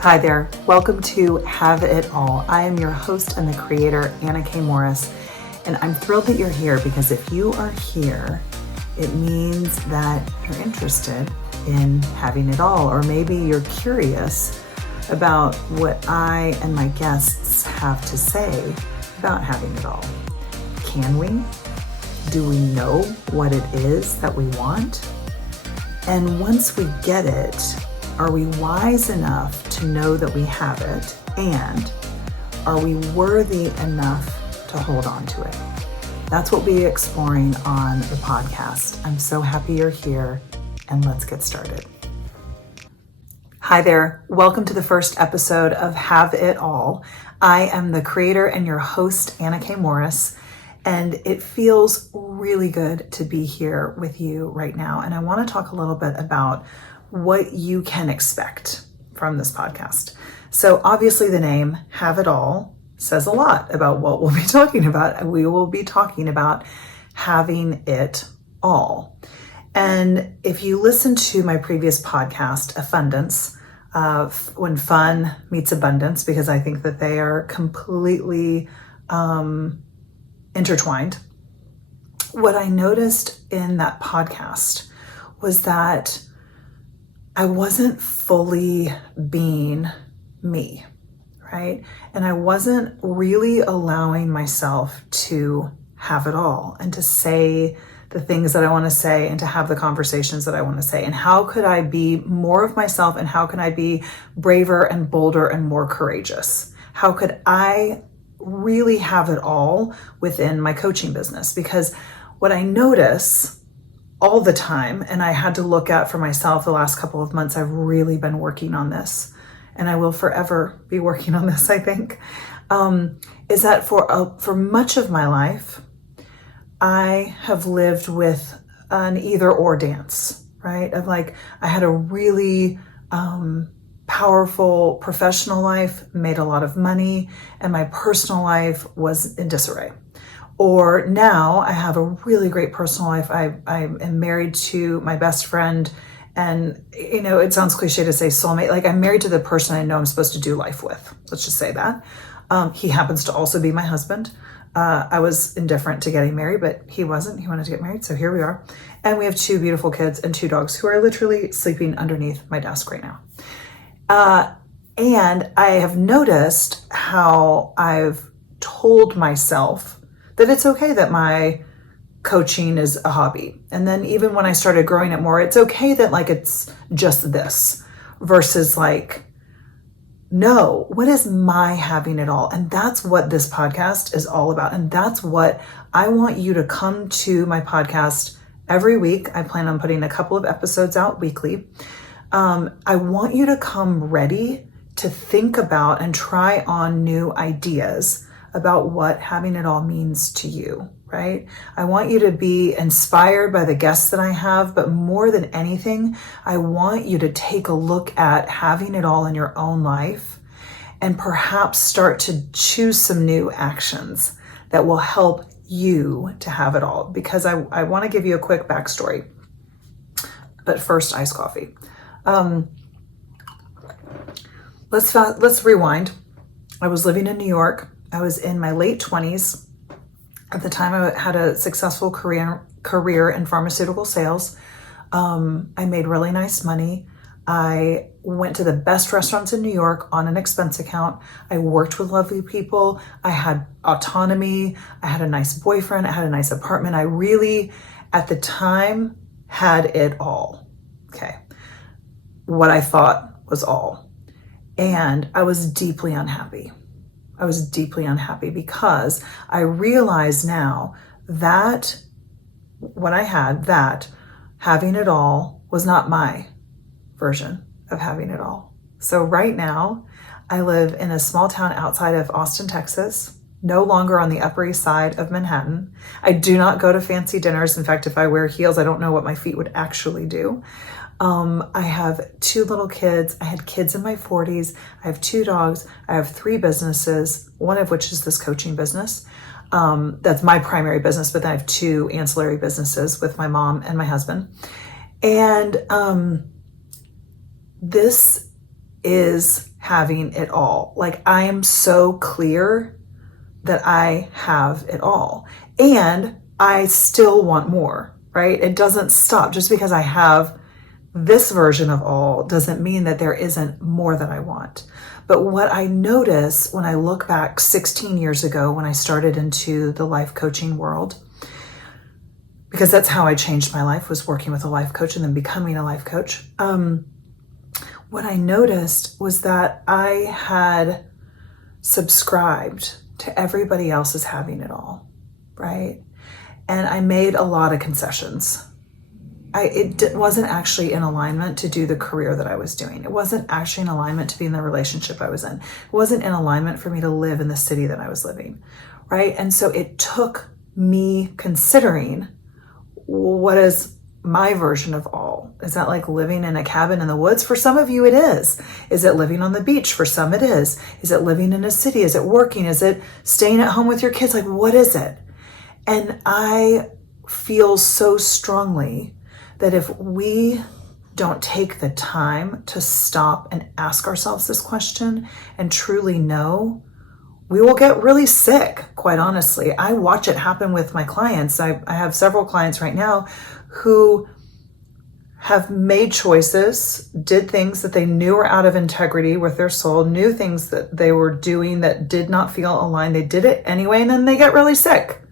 Hi there. Welcome to Have It All. I am your host and the creator, Anna K. Morris, and I'm thrilled that you're here because if you are here, it means that you're interested in having it all, or maybe you're curious about what I and my guests have to say about having it all. Can we? Do we know what it is that we want? And once we get it, are we wise enough to know that we have it? And are we worthy enough to hold on to it? That's what we'll be exploring on the podcast. I'm so happy you're here, and let's get started. Hi there. Welcome to the first episode of Have It All. I am the creator and your host, Anna K. Morris, and it feels really good to be here with you right now. And I want to talk a little bit about what you can expect from this podcast. So obviously the name Have It All says a lot about what we'll be talking about. We will be talking about having it all. And if you listen to my previous podcast, Affundance, when fun meets abundance, because I think that they are completely intertwined. What I noticed in that podcast was that I wasn't fully being me, right? And I wasn't really allowing myself to have it all and to say the things that I want to say and to have the conversations that I want to say. And how could I be more of myself, and how can I be braver and bolder and more courageous? How could I really have it all within my coaching business? Because what I notice all the time, and I had to look at for myself the last couple of months, I've really been working on this, and I will forever be working on this, I think, is that for much of my life, I have lived with an either or dance, right? Of like, I had a really powerful professional life, made a lot of money, and my personal life was in disarray. Or now I have a really great personal life. I am married to my best friend, and it sounds cliche to say soulmate. Like, I'm married to the person I know I'm supposed to do life with. Let's just say that. He happens to also be my husband. I was indifferent to getting married, but he wasn't. He wanted to get married, so here we are. And we have 2 beautiful kids and 2 dogs who are literally sleeping underneath my desk right now. And I have noticed how I've told myself that it's okay that my coaching is a hobby. And then even when I started growing it more, it's okay that like it's just this versus like, no, what is my having it all? And that's what this podcast is all about. And that's what I want you to come to my podcast every week. I plan on putting a couple of episodes out weekly. I want you to come ready to think about and try on new ideas about what having it all means to you, right? I want you to be inspired by the guests that I have, but more than anything, I want you to take a look at having it all in your own life and perhaps start to choose some new actions that will help you to have it all. Because I want to give you a quick backstory, but first, iced coffee. Let's rewind. I was living in New York. I was in my late 20s. At the time, I had a successful career in pharmaceutical sales. I made really nice money. I went to the best restaurants in New York on an expense account. I worked with lovely people. I had autonomy. I had a nice boyfriend. I had a nice apartment. I really, at the time, had it all. Okay. What I thought was all. And I was deeply unhappy. I was deeply unhappy because I realize now that what I had, that having it all was not my version of having it all. So right now, I live in a small town outside of Austin, Texas, no longer on the Upper East Side of Manhattan. I do not go to fancy dinners. In fact, if I wear heels, I don't know what my feet would actually do. I have 2 little kids. I had kids in my 40s. I have 2 dogs. I have 3 businesses, one of which is this coaching business. That's my primary business, but then I have 2 ancillary businesses with my mom and my husband. And this is having it all. Like, I am so clear that I have it all. And I still want more, right? It doesn't stop. Just because I have this version of all doesn't mean that there isn't more that I want. But what I notice when I look back 16 years ago when I started into the life coaching world, because that's how I changed my life, was working with a life coach and then becoming a life coach. What I noticed was that I had subscribed to everybody else's having it all, right? And I made a lot of concessions. It wasn't actually in alignment to do the career that I was doing. It wasn't actually in alignment to be in the relationship I was in. It wasn't in alignment for me to live in the city that I was living, right? And so it took me considering, what is my version of all? Is that like living in a cabin in the woods? For some of you, it is. Is it living on the beach? For some, it is. Is it living in a city? Is it working? Is it staying at home with your kids? Like, what is it? And I feel so strongly that if we don't take the time to stop and ask ourselves this question and truly know, we will get really sick, quite honestly. I watch it happen with my clients. I have several clients right now who have made choices, did things that they knew were out of integrity with their soul, knew things that they were doing that did not feel aligned. They did it anyway, and then they get really sick.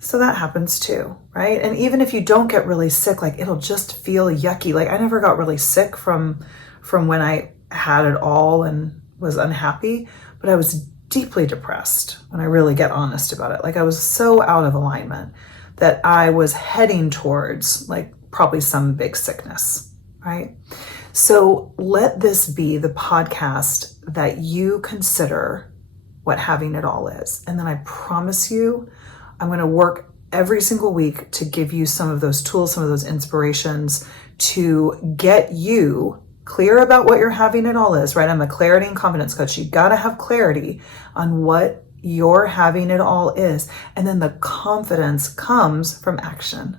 So that happens too, right? And even if you don't get really sick, like, it'll just feel yucky. Like, I never got really sick from when I had it all and was unhappy, but I was deeply depressed when I really get honest about it. Like, I was so out of alignment that I was heading towards like probably some big sickness, right? So let this be the podcast that you consider what having it all is. And then I promise you, I'm going to work every single week to give you some of those tools, some of those inspirations to get you clear about what your having it all is, right? I'm a clarity and confidence coach. You got to have clarity on what your having it all is. And then the confidence comes from action,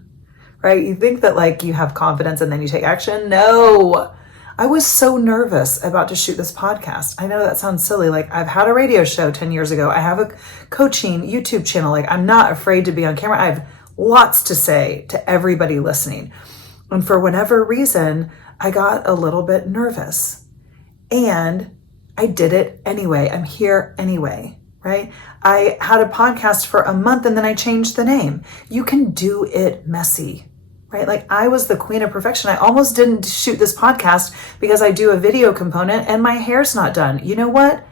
right? You think that like you have confidence and then you take action. No, I was so nervous about to shoot this podcast. I know that sounds silly. Like, I've had a radio show 10 years ago. I have a coaching YouTube channel. Like, I'm not afraid to be on camera. I have lots to say to everybody listening. And for whatever reason, I got a little bit nervous and I did it anyway. I'm here anyway, right? I had a podcast for a month and then I changed the name. You can do it messy, right? Like, I was the queen of perfection. I almost didn't shoot this podcast because I do a video component and my hair's not done. You know what?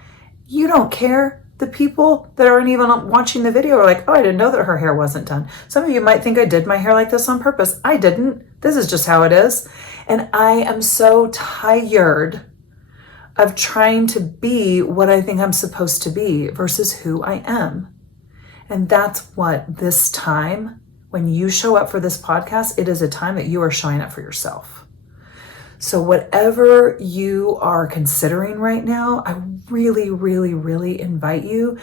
You don't care. The people that aren't even watching the video are like, oh, I didn't know that her hair wasn't done. Some of you might think I did my hair like this on purpose. I didn't. This is just how it is. And I am so tired of trying to be what I think I'm supposed to be versus who I am. And that's what this time, when you show up for this podcast, it is a time that you are showing up for yourself. So whatever you are considering right now, I really, really, really invite you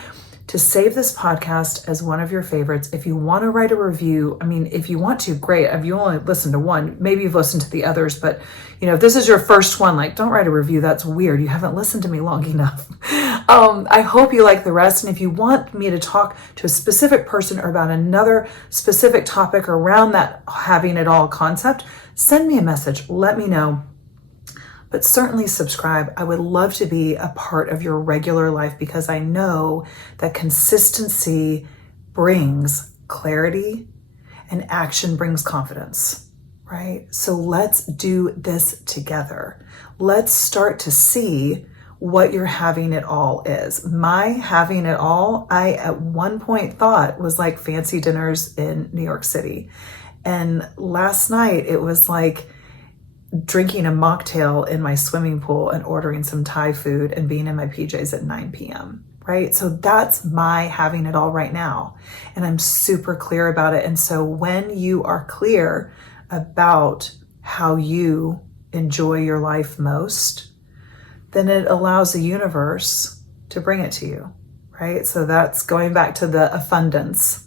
to save this podcast as one of your favorites. If you want to write a review, I mean, if you want to, great. If you only listened to one, maybe you've listened to the others, but if this is your first one, like, don't write a review. That's weird. You haven't listened to me long enough. I hope you like the rest. And if you want me to talk to a specific person or about another specific topic around that having it all concept, send me a message. Let me know. But certainly subscribe. I would love to be a part of your regular life because I know that consistency brings clarity and action brings confidence, right? So let's do this together. Let's start to see what your having it all is. My having it all, I at one point thought was like fancy dinners in New York City. And last night it was like drinking a mocktail in my swimming pool and ordering some Thai food and being in my PJs at 9 p.m., right? So that's my having it all right now. And I'm super clear about it. And so when you are clear about how you enjoy your life most, then it allows the universe to bring it to you, right? So that's going back to the abundance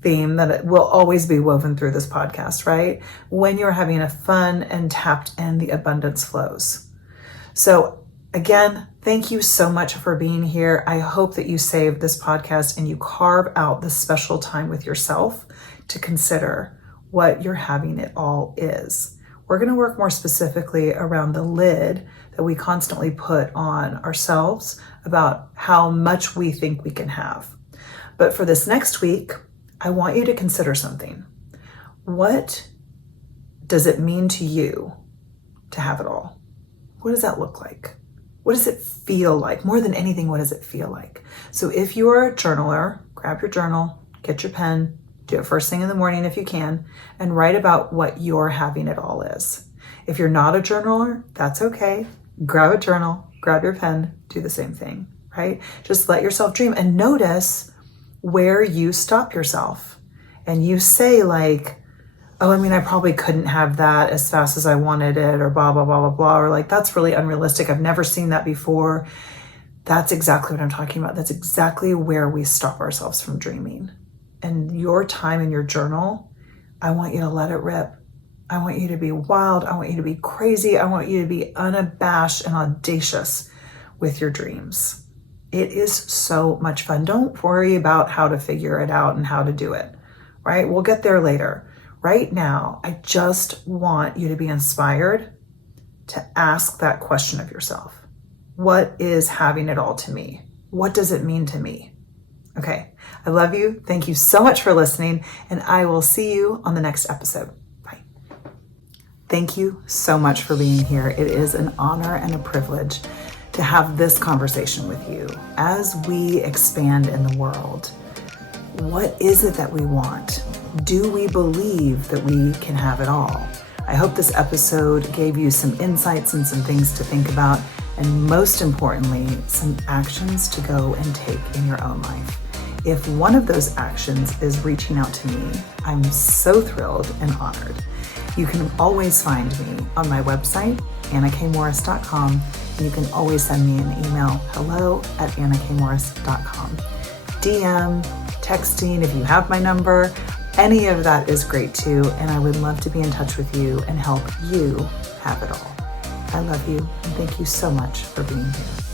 theme that it will always be woven through this podcast, right? When you're having a fun and tapped in, the abundance flows. So Again, thank you so much for being here. I hope that you save this podcast and you carve out this special time with yourself to consider what your having it all is. We're going to work more specifically around the lid that we constantly put on ourselves about how much we think we can have. But for this next week, I want you to consider something. What does it mean to you to have it all? What does that look like? What does it feel like? More than anything, what does it feel like? So if you are a journaler, grab your journal, get your pen, do it first thing in the morning if you can, and write about what your having it all is. If you're not a journaler, that's okay. Grab a journal, grab your pen, do the same thing, right? Just let yourself dream and notice where you stop yourself. And you say like, oh, I probably couldn't have that as fast as I wanted it, or blah, blah, blah, blah, blah, or like, that's really unrealistic. I've never seen that before. That's exactly what I'm talking about. That's exactly where we stop ourselves from dreaming. And your time in your journal, I want you to let it rip. I want you to be wild. I want you to be crazy. I want you to be unabashed and audacious with your dreams. It is so much fun. Don't worry about how to figure it out and how to do it, right? We'll get there later. Right now, I just want you to be inspired to ask that question of yourself. What is having it all to me? What does it mean to me? Okay, I love you. Thank you so much for listening, and I will see you on the next episode. Bye. Thank you so much for being here. It is an honor and a privilege to have this conversation with you as we expand in the world. What is it that we want? Do we believe that we can have it all? I hope this episode gave you some insights and some things to think about, and most importantly, some actions to go and take in your own life. If one of those actions is reaching out to me, I'm so thrilled and honored. You can always find me on my website, annakmorris.com, and you can always send me an email, hello@annakmorris.com. DM, texting, if you have my number, any of that is great too, and I would love to be in touch with you and help you have it all. I love you, and thank you so much for being here.